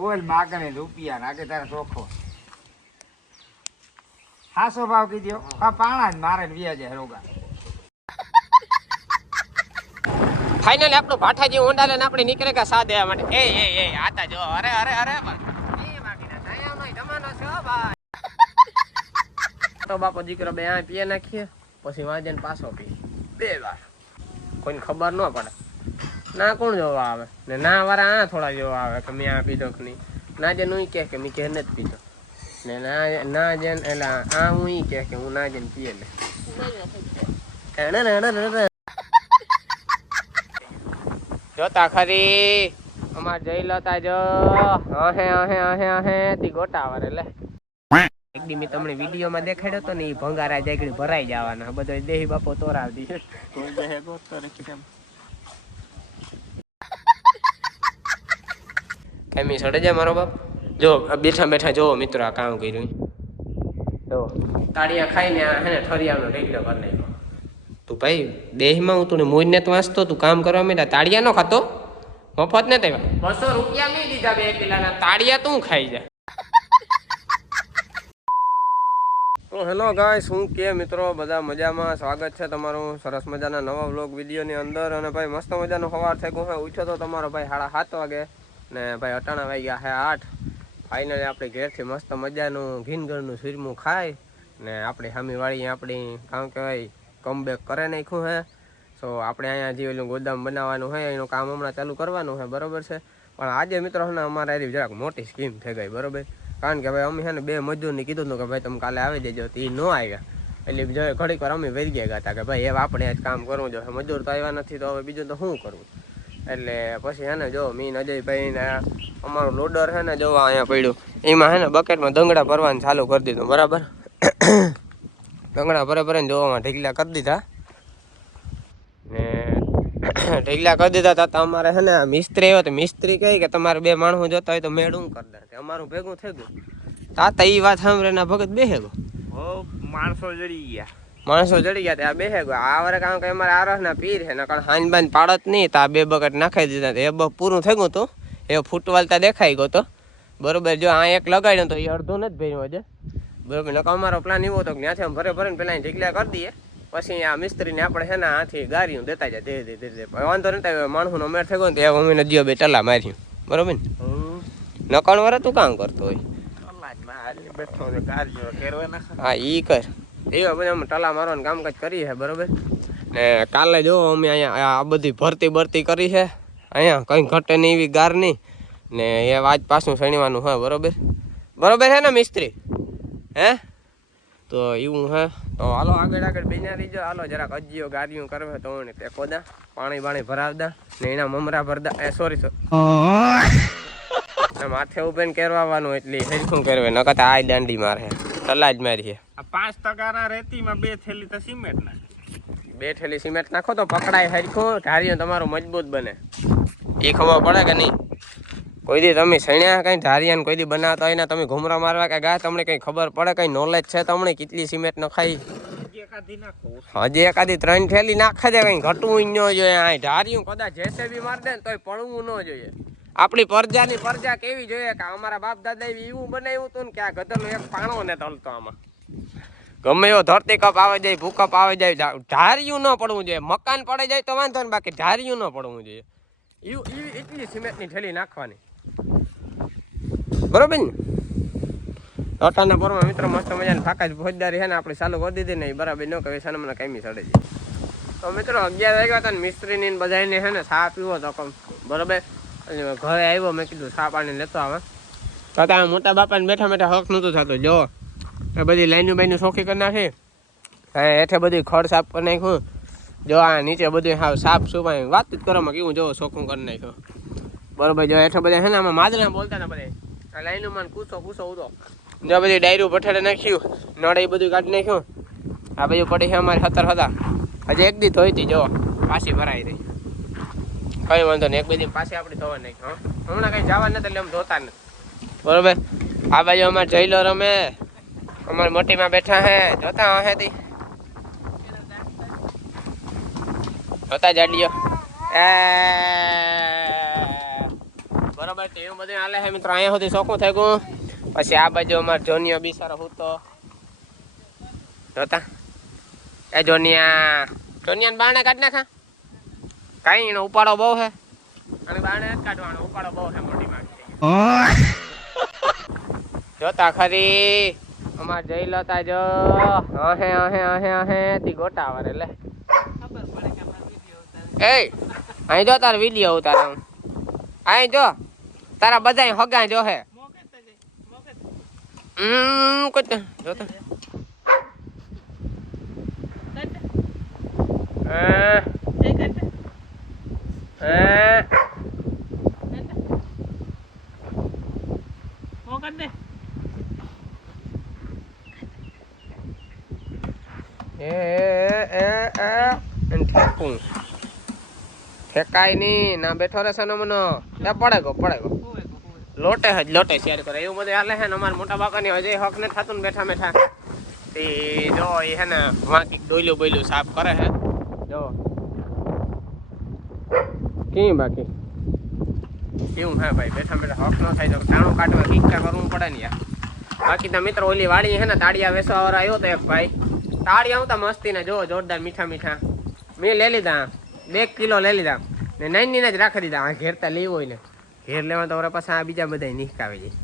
બોલ માગણે રૂપિયા નાખે તારે ચોખ્ખો 500 ભાવ કીધો પાણા જ મારે વ્યાજે રોગા ફાઇનલ આપણું ભાઠાજી ઊંડાલે ને આપણે નીકળે કે સા દેવા માટે એ આતા જો અરે એ બાકીના દયા નો જમાનો છે હો ભાઈ તો બાપો દીકરો બે આ પીએ નાખીએ પછી વાંજે ને પાછો પી 2 વાર કોઈને ખબર ન પડે ના કોણ જોવા આવે ને ના વાળા આ થોડા જોવા આવે કે મેં આ પીધો કે નહીં ના જે નું કે મેં કે નથી પીધો ને ના જે એટલે આ હું ઈ કે હું ના જઈને પીએ ને જોતા ખરી અમાર જઈ લતા જો અહે તી ગોટા વારે લે એક દી મેં તમને વિડીયો માં દેખાડ્યો તો ને ઈ ભંગારા જાગડી ભરાઈ જવાના બધો દેહી બાપો તોરાવ દી કોઈ દેહે ગોતો ને કેમ કેમી સડે જાય મારો બાપ જો બેઠા બેઠા જોવો મિત્રો આ કામ કર્યું જો તાળિયા ખાઈને હે ને ઠરિયાનો ઢેકલો કરી નાખ્યો તું ભાઈ દેહમાં હું તું મોઈને તો વાંચતો તું કામ કરવા માંડ્યા તાળિયા નો ખાતો મફત ને તે 200 રૂપિયા નહીં દીધા 2 કિલોના તાળિયા તું ખાઈ જા તો હેલો ગાઈસ હું કે મિત્રો બધા મજામાં સ્વાગત છે તમારું સરસ મજાના નવા વ્લોગ વિડીયોની અંદર અને ભાઈ મસ્ત મજાનો સવાર થઈ ગયો હું ઉઠ્યો તો તમારો ભાઈ 7:30 વાગે ને ભાઈ 18 વાગ્યા છે 8 ફાઇનલી આપણે ઘેરથી મસ્ત મજાનું ઘીનગરનું સુરમું ખાય ને આપણી સામીવાળી આપણી કામ કહેવાય કમબેક કરે નાખ્યું છે સો આપણે અહીંયા જે ઓલું ગોદામ બનાવવાનું છે એનું કામ હમણાં ચાલુ કરવાનું છે બરાબર છે પણ આજે મિત્રો છે ને અમારે એની જરાક મોટી સ્કીમ થઈ ગઈ બરાબર કારણ કે ભાઈ અમે છે ને 2 મજૂરને કીધું હતું કે ભાઈ તમે કાલે આવી જજો તો એ ન આવ્યા એટલે જો ઘડીક વાર અમે વહી ગયા હતા કે ભાઈ હવે આપણે આજ કામ કરવું જોઈએ મજૂર તો આવ્યા નથી તો હવે બીજું તો શું કરવું એટલે પછી હે ને જો મીન અજયભાઈ ને અમારું લોડર છે ને જોવા અહીંયા પડ્યું એમાં હે ને બકેટમાં દંગડા ભરવાનું ચાલુ કરી દીધું બરાબર દંગડા ભરે ને જોવામાં ઢીકલા કરી દીધા ને ઢીકલા કરી દીધા તો અમારે છે ને મિસ્ત્રી આવ્યો તો મિસ્ત્રી કહે કે તમારે 2 માણસો જોતા હોય તો મેળું કરી દે અમારું ભેગું થઈ ગયું તાતા એ વાત સાંભળે ના ભગત બેહે ગયો માણસો જડી ગયા ત્યાં બેહે ગયો આ વારે કામ કે અમારે આરસ ના પીર છે ને કારણ હાન બાન પાડત નહીં તો આ 2 બકેટ નાખાઈ દીધા એ પૂરું થઈ ગયું હતું એ ફૂટવાલતા દેખાઈ ગયો તો બરોબર જો આ એક લગાડ્યો તો એ અડધું નથી ભર્યું હજે બરોબર નકા અમારો પ્લાન એવો હતો કે ત્યાંથી અમે ભરે ને પેલા ઢીકલા કરી દઈએ પછી આ મિસ્ત્રીને આપણે છે ને આથી ગારીયું દેતા જાય ધીરે ધીરે વાંધો નથી માણસનો મેળ થઈ ગયો ને ત્યાં અમે નદીઓ 2 ટલા માર્યું બરોબર ને નકણ વારે તું કામ કરતો હોય હા ઈ કર એવા બધા અમે ટલા મારવાનું કામકાજ કરીએ છે બરોબર ને કાલે જો અમે અહીંયા આ બધી ભરતી કરી છે અહીંયા કંઈ ઘટે નહીં એવી ગાર નહીં ને એ આજ પાછું શનિવાનું હે બરોબર છે ને મિસ્ત્રી હે તો એવું હે તો હાલો આગળ બેના રહીજો હાલો જરાક અજીઓ ગાડીઓ કરવે તો ને તે ખોદા પાણી ભરાવદા ને એના મમરા ભરદા સોરી માથે ઉભેને કેરવાનું એટલી હેરખું કરવે નકર આ દાંડી મારે તલા જ મારી છે 5% રેતીમાં 2 થેલી તો સિમેન્ટ નાખો 2 થેલી સિમેન્ટ નાખો તો પકડાય હેરખું ધારીઓ તમારો મજબૂત બને એ ખબર પડે કે નહીં કોઈ દી તમે સણ્યા કઈ ધારિયાને કોઈ દી બનાવતા હોય ને તમે ઘુમરા મારવા કે ગા તમને કઈ ખબર પડે કઈ નોલેજ છે તમને કેટલી સિમેન્ટ નખાઈ હજી એકાદી 3 થેલી નાખે દે કઈ ઘટવું ન જોઈએ આ ધારિયું કદાચ જેસેબી માર દે ને તોય પડવું ન જોઈએ આપણી પ્રજા કેવી જોઈએ કે અમારા બાપ દાદા એવું બનાવ્યું હતું ને કે આ ગધરનો એક પાણો ને તલતો આમાં ગમે એવો ધરતી કપ આવે જાય ભૂકંપ આવે જાય ધારિયું ન પડવું જોઈએ મકાન પડે જાય તો વાંધો ને બાકી ધારિયું ન પડવું જોઈએ એટલી સિમેન્ટની થેલી નાખવાની બરોબર ને અટાના પરમાં મિત્રો મસ્ત મજાની ફાકા જ ફોજદારી છે ને આપણે ચાલુ કરી દીધી ને એ બરાબર ન કહે સનમના કાયમી ચડે છે તો મિત્રો 11 વાગ્યા હતા ને મિસ્ત્રીની બધાને છે ને ચા પીવો તો બરોબર ઘરે આવ્યો મેં કીધું ચા પાણી લેતો આવે તો ત્યાં મોટા બાપાને બેઠા હક નહોતું થતું જો એ બધી લાઈનું સોખી કરી નાખી હેઠે બધી ખડ સાફ કરી નાખ્યું જો આ નીચે બધું હાવ સાફ સુફાઈ વાત જ કરવામાં કેવું જો ચોખ્ખું કરી નાખ્યો બરોબર જો હેઠે બધા છે ને આમાં માદલા બોલતા હતા બધા આ લાઈનમાં કૂસો ઉતો જો બધી ડાયરું પઠાડે નાખ્યું નળે બધું કાઢી નાખ્યું આ બધું પડી છે અમારે 17 હતા હજી એક દી ધોઈ હતી જો પાછી ભરાઈ રહી કઈ વાંધો નહીં 1-2 દિન પાછી આપણે ધોવા નાખ્યું હમણાં કઈ જવા નથી એટલે અમે ધોતા નથી બરોબર આ બાજુ અમારે જઈલો રમે અમારી મોટીમાં બેઠા હે જોતા હે જોતા જાડીઓ બરોબર તો એવું બધું હાલે છે મિત્રો. અહીંયા સુધી ચોખ્ખું થઈ ગયું. પછી આ બાજુ અમારે જોનિયો બિસારો હું તો જોતા એ જોનિયાને બારણે કાઢ નાખા કઈ એનો ઉપાડો બહુ છે અને બારણે જ કાઢવાનો ઉપાડો બહુ છે મોટી માંગ જોતા ખરી અમાર જઈ લતા જો તી ગોટા વરે લે એ અહીં જો તાર વિડીયો ઉતારે હું અહીં જો તારા બધા હગા જો હે જોતા ફેકાય નઈ ના બેઠો રહેશે ને મને પડે ગો લોટે શેર કરે એવું બધું હાલે છે ને અમારા મોટા બાપાની હજી હક ને થતું ને બેઠા બેઠા તે જો એ હે ને વાંકી ડોયલું બોયલું સાફ કરે છે જો કેમ બાકી કેવું હે ભાઈ બેઠા બેઠા હક ન થાય તો ટાણું કાઢવા કિક્કા કરવું પડે ને યાર. બાકી તો મિત્રો ઓલી વાડી હે ને તાળિયા વેસવા વાળા આવ્યો તો એક ભાઈ તાળિયા આવતા મસ્તી ને જો જોરદાર મીઠા મેં લઈ લીધા 2 કિલો લઈ લીધા ને 9 જ રાખી દીધા. આ ઘેરતા લેવું હોય ને ઘેર લેવા તો ઓરા પાછા આ બીજા બધા નીકળાવે જાય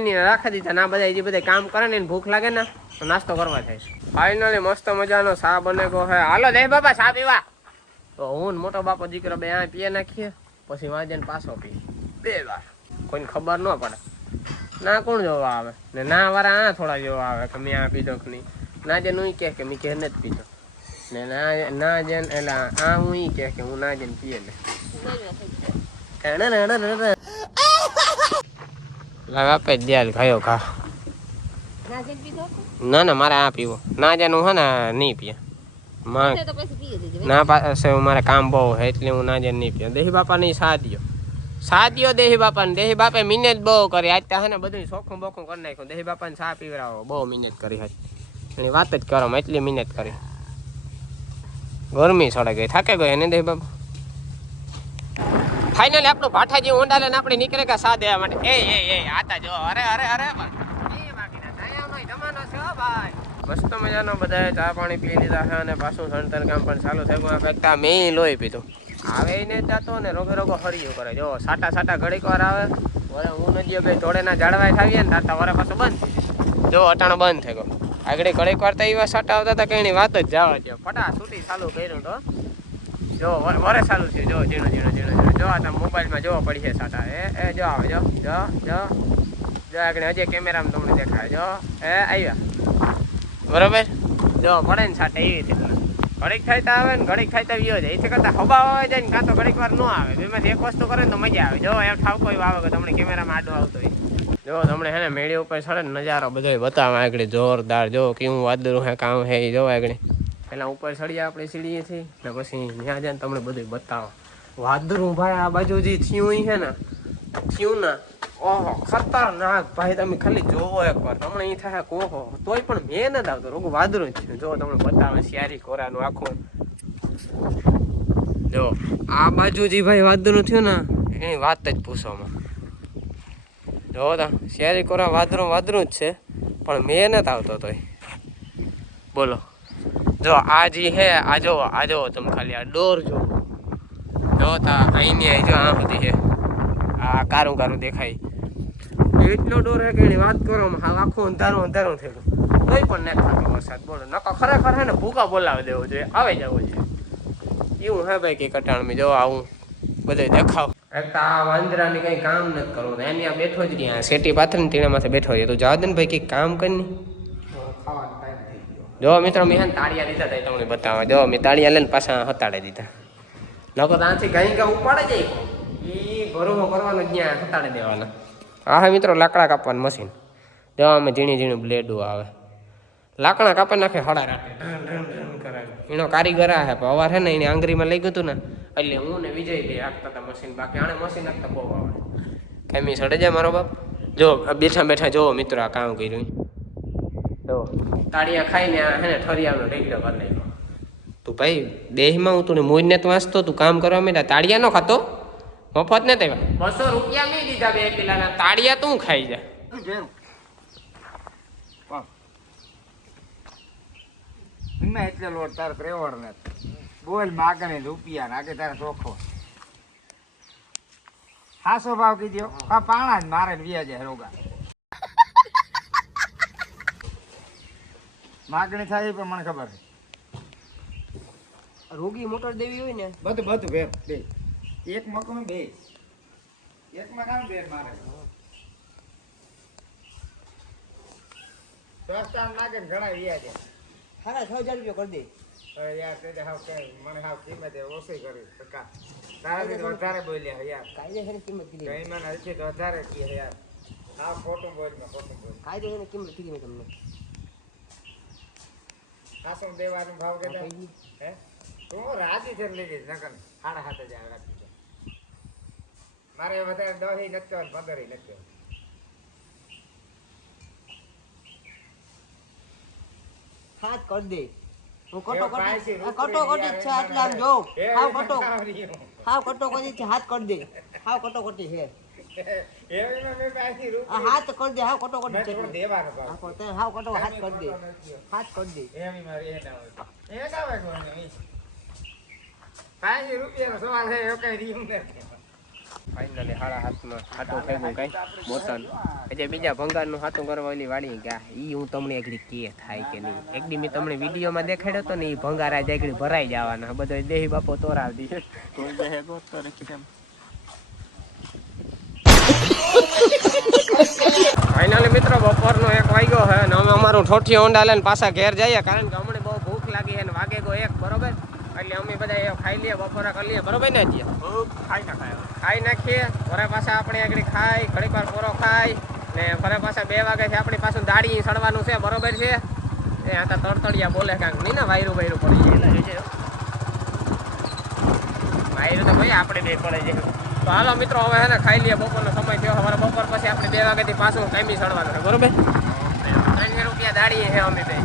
9 રાખી દીધા ના બધા જે બધા કામ કરે ને ભૂખ લાગે ને તો નાસ્તો કરવા થાય. ફાઇનલી મસ્ત મજાનો ચા બને ગયો હે. હાલો દે બાપા ચા પીવા. તો હું ને મોટો બાપો દીકરો બે આ પીએ નાખીએ પછી વાંજે પાછો પી 2 વાર કોઈને ખબર ન પડે. ના કોણ જોવા આવે ને ના વારા આ થોડા જોવા આવે કે મેં આ પીધો કે નહીં. ના જે નું કે મેં ઘેર નથી પીધો ને ના જેન એલા આ હું ઈ કે હું ના જેન પીએ ને આપે દિયાલ ખાયો ખા ના મારે આ પીવો ના જેનું હે ને નહીં પીએ ના પાસે મારે કામ બહુ હે એટલે હું ના જેન નહીં પીએ. દેહી બાપા નહીં સાદિયો દેહી બાપાને દેહી બાપે મહેનત બહુ કરી. આજ હે ને બધું ચોખ્ખું બોખું કરી નાખ્યું. દેહી બાપાને ચા પીવડાવો બહુ મહેનત કરી હતી એની વાત જ કરો એટલી મહેનત કરી. ગરમી સડે ગઈ થાકે ગઈ એને દેહી બાપા. ફાઇનલી આપણું ભાઠાજી ઊંડા લઈને આપણે નીકળે ગયા સા દેવા માટે. એ આતા જો અરે મસ્ત મજાનો બધા ચા પાણી પી લીધા છે અને પાછું સણતર કામ પણ ચાલુ થઈ ગયું. ફેંકતા મેં લોહી પીધું આવે ને જતો ને રોગે હરિયો કરે. જો સાટા ઘડીક વાર આવે વરે હું નદીઓ બે ટોળેના જાળવાય થાવીએ ને તાતા વરે પાછું બંધ જો અટાણો બંધ થઈ ગયો. આગળ ઘડીક વાર તો એવા સાટા આવતા હતા કે એની વાત જ જવા દો. ફટા છૂટી ચાલુ કર્યું તો જો વરે ચાલુ છે. જો ઝીણો જો આ તમે મોબાઈલમાં જોવા પડી છે સાટા એ જો આવે જો આગળ હજી કેમેરામાં તમને દેખાય જો આવ્યા બરોબર. જો પડે ને સાટા એવી રીતે ઘડીક ખાઈતા આવે ને ઘડીક ખાઈતા વ્યો જાય. એથી કરતા હવા આવે જાય ને કાં તો ઘડીક વાર ન આવે. બેમાંથી એક વસ્તુ કરે ને તો મજા આવે. જો એમ ઠાવ કોઈ આવે કે તમને કેમેરામાં આડો આવતો હોય. જો તમને હે ને મેળી ઉપર ચડે ને નજારો બધો બતાવે આગળ જોરદાર. જો કેવું વાદળું હે કામ હે એ જો આગળ પેલા ઉપર ચડીએ આપણે સીડીએથી ને પછી ત્યાં જાય ને તમને બધું બતાવો. વાદળું ભાઈ આ બાજુ જે થયું છે ને થયું ને ઓહો ખતરનાક ભાઈ. તમે ખાલી જોવો એકવાર તમને અહીં થાય કોહો તોય પણ મેં નથી આવતો રોગું વાદળું જ થયું. જો તમને બતાવે શિયારી કોરાનું આખું. જો આ બાજુ જે ભાઈ વાદળું થયું ને એની વાત જ પૂછવામાં. જો તા શિયારી કોરા વાદળું જ છે પણ મેં નથી આવતો તોય બોલો. જો આ જે હે આ જો તમે ખાલી આ ડોર જો તા અહીંની અહીં જો આ બધી છે આ કારું દેખાય એટલો ડોર હે કે એની વાત કરો હા આખું અંધારું થઈ ગયું તોય પણ નથી થતો વરસાદ. બોલો નકો ખરેખર હે ને ભૂકા બોલાવી દેવો જોઈએ આવે જવું જોઈએ એવું હે ભાઈ કે કટાણમાં જો આવું બધું દેખાવ. એક તો આ વાંદરાની કંઈ કામ નથી કરવું એની આ બેઠો જ રહ્યા શેટી પાથરીને ટીણામાંથી બેઠો છે. તો જવા દે ને ભાઈ કંઈક કામ કરી જો મિત્રો મેં તાળિયા લીધા હતા તમને બતાવવા. જો મેં તાળિયા લઈને પાછા હતાડી દીધા. લોકો ત્યાંથી કઈ ઉપાડે જાય એ ભરોસો કરવાનો જ્યાં હતાડી દેવાના. આ હે મિત્રો લાકડા કાપવાનું મશીન. જો આમાં ઝીણી બ્લેડો આવે લાકડા કાપી નાખે હળા રાખે કરે એનો કારીગર હે. પણ અવાર છે ને એની આંગળીમાં લઈ ગયું હતું ને એટલે હું ને વિજય બે હાંકતા હતા મશીન. બાકી આને મશીન હાંકતા બહુ આવડે. કેમી સડે જાય મારો બાપ. જો બેઠા જોવો મિત્રો આ કામ કર્યું. જો તાળિયા ખાઈને હે ને ઠરિયાનો ઢેકડો કરી નાખ્યો. તું ભાઈ દેહમાં હું તું મોઈને તો વાંચતો તું કામ કરવા માંડ્યા તાળિયા નો ખાતો મફત ને તે 200 રૂપિયા મેં દીધા 2 કિલોના તાળિયા તું ખાઈ જા ભેરું એમાં એટલે લોટ તારે ત્રેવડ ને બોલ માગણે રૂપિયા નાખે તારે ચોખ્ખો 500 ભાવ કીધો પાણા જ મારે ને વ્યાજે રોગા માગણી થાય એ પણ મને ખબર છે રોગી મોટર દેવી હોય ને બધું બધું ભેર બે એક મકનું બે એક મકાન બે મારે સસ્તા નાખે ને ઘણા વ્યાજે 6,500 રૂપિયા કરી દે અરે યાર તે હાવ કે મને હાવ કિંમત ઓછી કરી ટકા તારાથી વધારે બોલ્યા યાર કાયદેસરની કિંમત કીધી કઈ મને હજી તો વધારે કહે યાર હાવ ખોટું બોલ કાયદેસરની કિંમત કીધી મેં તમને કાસમ દેવાનું ભાવ કહેતા હે તું રાજી છે લઈ જઈશ નકર 7,500 રાખી છે મારે વધારે 10 નથી કહેવાનું 15 નથી કહેવાનું હાથ કરી દે હું કટો એ પાછી કટી કટો કટી છે આટલા આમ જો હાવ કટો કરી છે હાથ કરી દે હાવ કટો કટી છે એવીમાં મેં પાછી આ હાથ કરી દે હાવ કટો કટી છે થોડું દેવાનો ભાવ હા તે હાવ કટો હાથ કરી દે હાથ કરી દે એવી મારી એ ના હોય એ ના હોય કોઈને પાછી રૂપિયાનો સવાલ છે એવું કઈ રહ્યું નથી ફાઇનલી 7,500 હાટું થઈ ગયું કઈ બોટલ એટલે બીજા ભંગારનું હાથું કરવા ઓલી વાળી ગયા ઈ હું તમને એકડી કે થાય કે નહીં એકડી મેં તમને વિડીયોમાં દેખાડ્યો તો ને ઈ ભંગારા જ એકડી ભરાઈ જવાના બધો દેહી બાપો તોરાવી દે ફાઇનલી મિત્રો બપોરનો 1 વાગ્યો છે અને અમે અમારું ઠોઠિયો ઊંડા લઈને પાછા ઘેર જઈએ કારણ કે અમને બહુ ભૂખ લાગી છે અને વાગે ગયો 1 બરોબર એટલે અમે બધા ખાઈ લઈએ બપોરા કરી લઈએ બરોબર ને હજી ખાઈ નાખીએ ફરે પાછા આપણે આગળ ખાઈ ઘડીક વાર પોરો ખાઈ ને ફરે પાછા 2 વાગ્યાથી આપણી પાછું દાડી સડવાનું છે બરોબર છે એ આ તડતડિયા બોલે કાંક નહીં ને વાયરું પડી જાય વાયરું તો ભાઈ આપણે બે પડે છે તો હાલો મિત્રો હવે હે ને ખાઈ લઈએ બપોરનો સમય થયો હવે બપોર પછી આપણે 2 વાગ્યાથી પાછું કાયમી સડવાનું છે બરોબર 300 રૂપિયા દાડીએ છે અમે બે